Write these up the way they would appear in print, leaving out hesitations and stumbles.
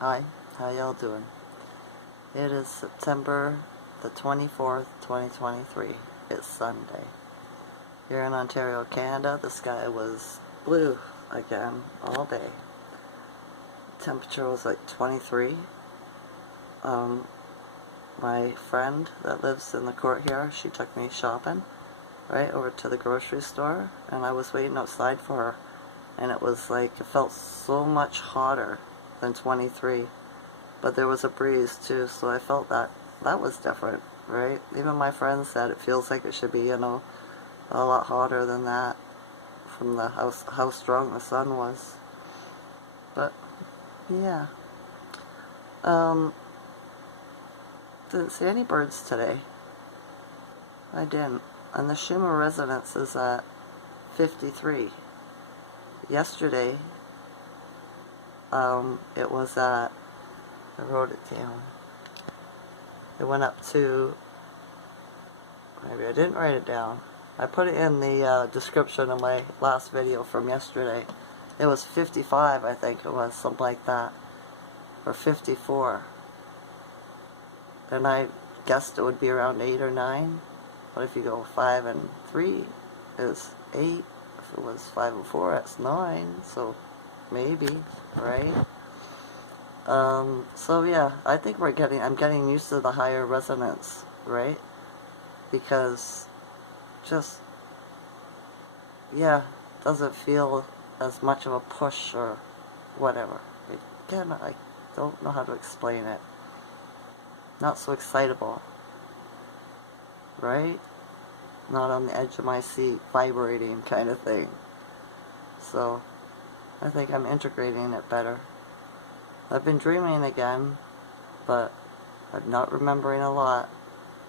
Hi, how y'all doing? It is September the 24th, 2023. It's Sunday. Here in Ontario, Canada, the sky was blue again all day. Temperature was like 23. My friend that lives in the court here, she took me shopping, right, over to the grocery store, and I was waiting outside for her, and it was like, it felt so much hotter than 23. But there was a breeze too, so I felt that was different, right? Even my friends said it feels like it should be, a lot hotter than that from how strong the sun was. But yeah, didn't see any birds today. I didn't. And the Schumann residence is at 53. Yesterday, it was at, I wrote it down. It went up to, maybe I didn't write it down. I put it in the description of my last video from yesterday. It was 55, I think it was, something like that. Or 54. And I guessed it would be around 8 or 9. But if you go 5 and 3 is 8. If it was 5 and 4, that's 9. So maybe, right? So yeah, I think I'm getting used to the higher resonance, right? Because just, yeah, doesn't feel as much of a push or whatever. Again, I don't know how to explain it. Not so excitable, right? Not on the edge of my seat, vibrating kind of thing. So, I think I'm integrating it better. I've been dreaming again, but I'm not remembering a lot.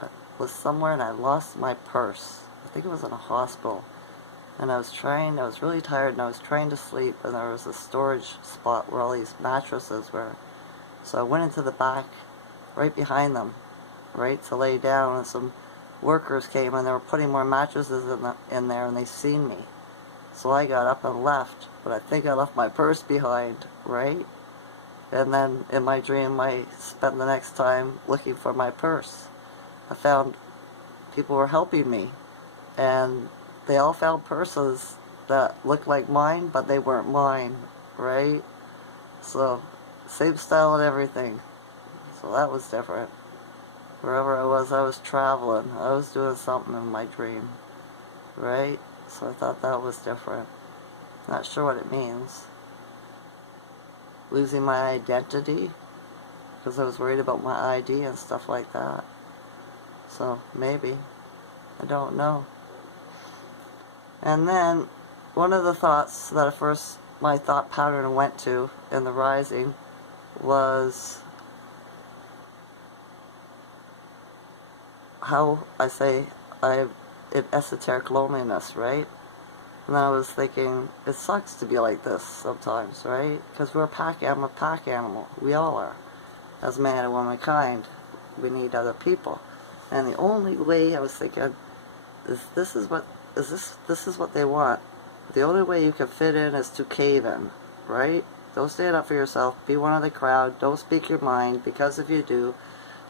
I was somewhere and I lost my purse. I think it was in a hospital. And I was really tired and I was trying to sleep, and there was a storage spot where all these mattresses were. So I went into the back, right behind them, right, to lay down, and some workers came and they were putting more mattresses in there, and they seen me. So I got up and left, but I think I left my purse behind, right? And then in my dream I spent the next time looking for my purse. I found people were helping me, and they all found purses that looked like mine, but they weren't mine, right? So, same style and everything. So that was different. Wherever I was traveling. I was doing something in my dream, right? So I thought that was different. Not sure what it means. Losing my identity, because I was worried about my ID and stuff like that. So, maybe. I don't know. And then, one of the thoughts that at first my thought pattern went to in the rising was how I say in esoteric loneliness, right? And then I was thinking, it sucks to be like this sometimes, right? Because I'm a pack animal. We all are. As man and womankind, we need other people. And the only way, I was thinking, is this is what they want. The only way you can fit in is to cave in, right? Don't stand up for yourself. Be one of the crowd. Don't speak your mind, because if you do,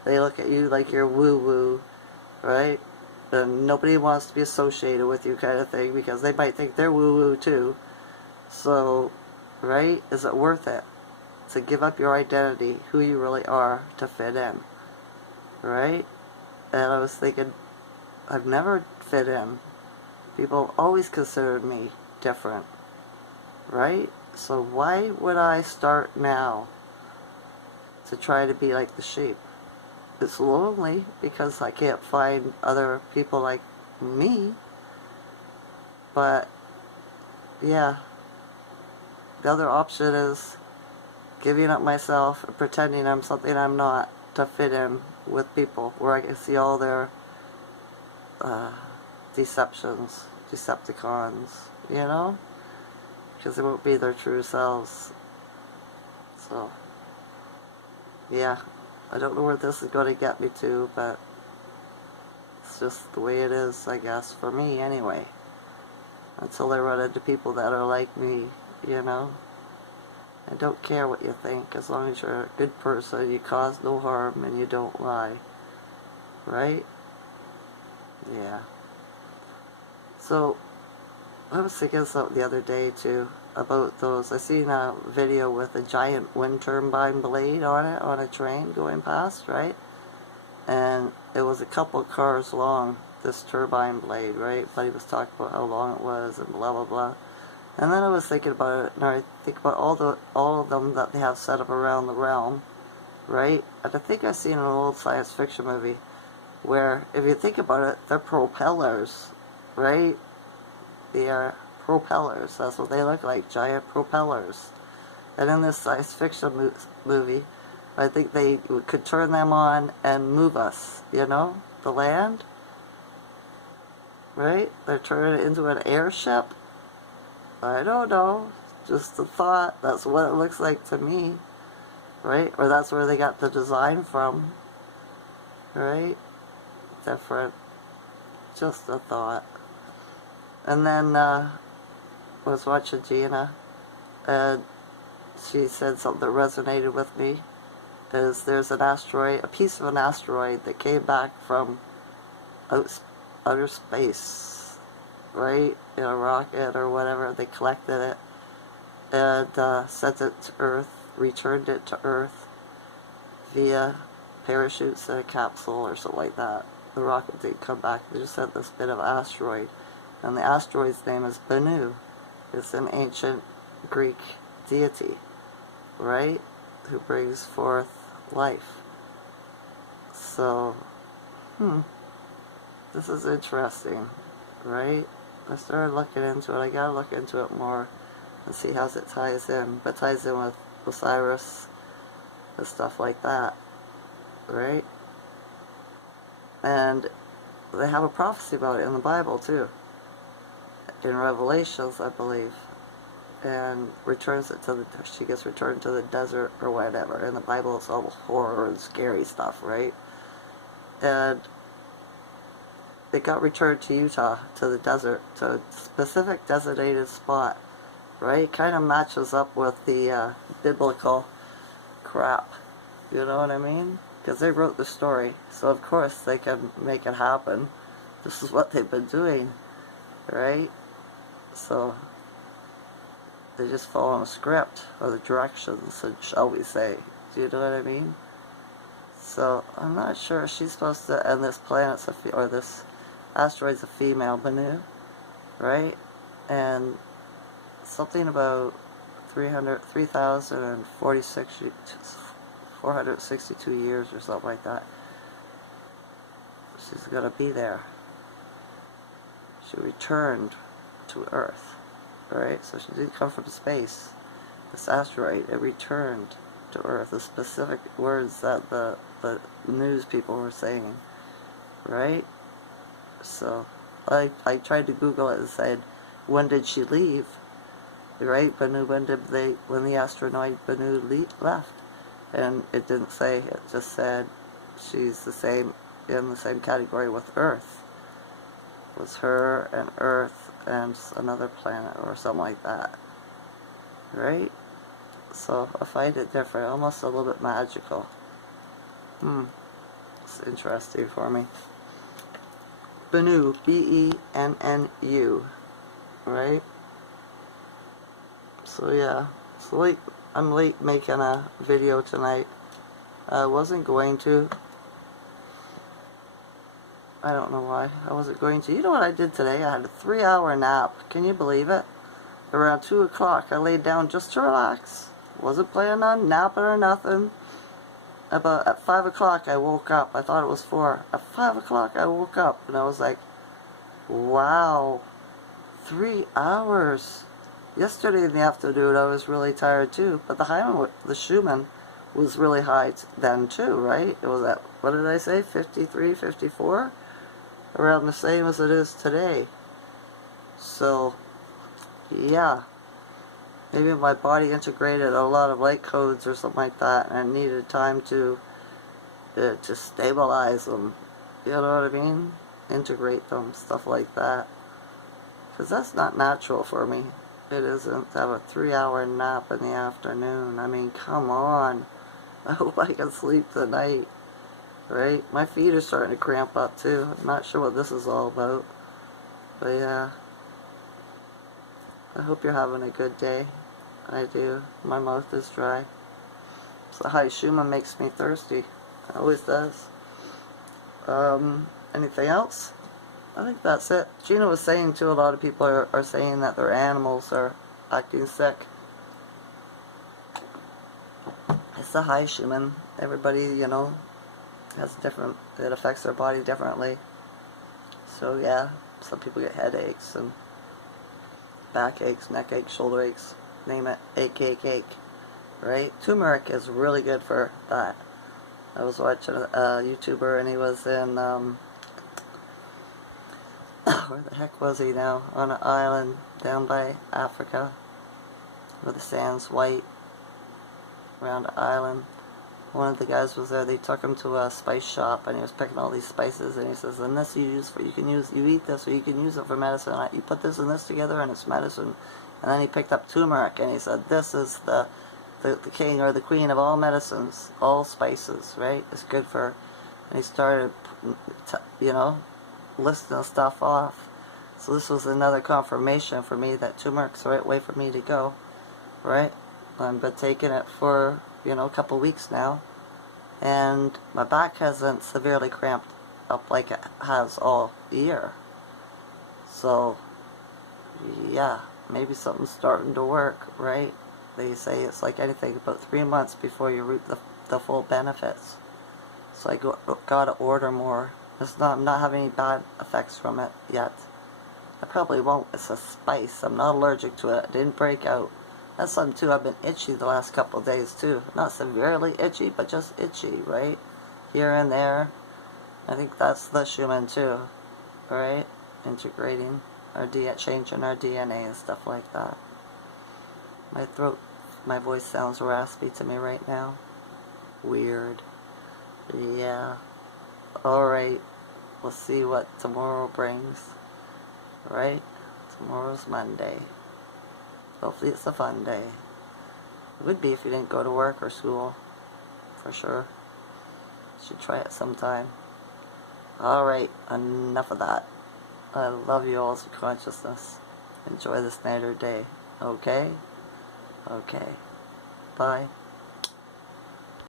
they look at you like you're woo-woo, right? And nobody wants to be associated with you, kind of thing, because they might think they're woo-woo too. So, right? Is it worth it to give up your identity, who you really are, to fit in? Right? And I was thinking, I've never fit in. People always considered me different, right? So why would I start now to try to be like the sheep? It's lonely because I can't find other people like me. But yeah, the other option is giving up myself and pretending I'm something I'm not to fit in with people, where I can see all their deceptions, Decepticons, you know? Because they won't be their true selves. So, yeah, I don't know where this is going to get me to, but it's just the way it is, I guess, for me anyway. Until I run into people that are like me, you know? I don't care what you think, as long as you're a good person, you cause no harm, and you don't lie. Right? Yeah. So, I was thinking something the other day, too, about those. I seen a video with a giant wind turbine blade on it, on a train going past, right? And it was a couple cars long, this turbine blade, right? But he was talking about how long it was, and blah, blah, blah. And then I was thinking about it, and I think about all of them that they have set up around the realm, right? And I think I've seen an old science fiction movie where, if you think about it, they're propellers, right? They are propellers. That's what they look like, giant propellers. And in this science fiction movie, I think they could turn them on and move us, you know, the land, right? They're turning it into an airship. I don't know, just a thought. That's what it looks like to me, right? Or that's where they got the design from, right? Different, just a thought. And then I was watching Gina, and she said something that resonated with me, is there's an asteroid, a piece of an asteroid that came back from outer space, right, in a rocket or whatever. They collected it and sent it to Earth, returned it to Earth via parachutes in a capsule or something like that. The rocket didn't come back. They just sent this bit of asteroid, and the asteroid's name is Bennu. It's an ancient Greek deity, right, who brings forth life. So, this is interesting, right? I started looking into it. I gotta look into it more and see how it ties in. But it ties in with Osiris and stuff like that, right? And they have a prophecy about it in the Bible too, in Revelations, I believe. And returns it to the, she gets returned to the desert or whatever. In the Bible, it's all horror and scary stuff, right? And it got returned to Utah, to the desert, to a specific designated spot, right? Kind of matches up with the biblical crap, you know what I mean? Because they wrote the story, so of course they can make it happen. This is what they've been doing, right? So they just follow a script, or the directions, shall we say. Do you know what I mean? So I'm not sure. She's supposed to, and this planet's or this asteroid's a female, Bennu, right? And something about 462 years or something like that. She's gonna be there. She returned to Earth, right? So she didn't come from space. This asteroid, it returned to Earth. The specific words that the news people were saying, right? So I tried to Google it and said, when did she leave? Right? Bennu, when the asteroid Bennu left? And it didn't say. It just said she's the same, in the same category with Earth. It was her and Earth and another planet or something like that, right? So I find it different, almost a little bit magical. It's interesting for me. Bennu, B-E-N-N-U, right? So yeah, it's late. I'm late making a video tonight. I wasn't going to. I don't know why. I wasn't going to. You know what I did today? I had a 3-hour nap. Can you believe it? Around 2 o'clock, I laid down just to relax. Wasn't planning on napping or nothing. About at 5 o'clock, I woke up. I thought it was 4. At 5 o'clock, I woke up, and I was like, wow, 3 hours. Yesterday in the afternoon, I was really tired too, but the Schumann was really high then too, right? It was at, what did I say, 53, 54? Around the same as it is today. So, yeah. Maybe my body integrated a lot of light codes or something like that, and I needed time to stabilize them. You know what I mean? Integrate them, stuff like that. Because that's not natural for me. it isn't to have a 3-hour nap in the afternoon. I mean, come on. I hope I can sleep tonight, right? My feet are starting to cramp up too. I'm not sure what this is all about. But yeah, I hope you're having a good day. I do. My mouth is dry. So high Schumann makes me thirsty. It always does. Anything else? I think that's it. Gina was saying too, a lot of people are saying that their animals are acting sick. It's the high Schumann. Everybody, you know, has different, it affects their body differently. So yeah, some people get headaches and back aches, neck aches, shoulder aches, name it, ache, right? Turmeric is really good for that. I was watching a YouTuber and he was in, where the heck was he now? On an island down by Africa where the sand's white around the island. One of the guys was there. They took him to a spice shop and he was picking all these spices and he says, and this you eat this or you can use it for medicine. You put this and this together and it's medicine. And then he picked up turmeric and he said, this is the king or the queen of all medicines, all spices, right? It's good for, and he started, you know, listing stuff off. So this was another confirmation for me that turmeric's the right way for me to go, right? I've been taking it for, you know, a couple weeks now, and my back hasn't severely cramped up like it has all year. So, yeah, maybe something's starting to work, right? They say it's like anything, about 3 months before you reap the full benefits. So I gotta order more. I'm not having any bad effects from it yet. I probably won't. It's a spice. I'm not allergic to it. It didn't break out. That's something too. I've been itchy the last couple of days too. Not severely itchy, but just itchy, right? Here and there. I think that's the Schumann too, right? Integrating our changing our DNA and stuff like that. My voice sounds raspy to me right now. Weird. Yeah. Alright. We'll see what tomorrow brings. Right? Tomorrow's Monday. Hopefully it's a fun day. It would be if you didn't go to work or school. For sure. Should try it sometime. Alright, enough of that. I love you all's consciousness. Enjoy this night or day. Okay? Okay. Bye.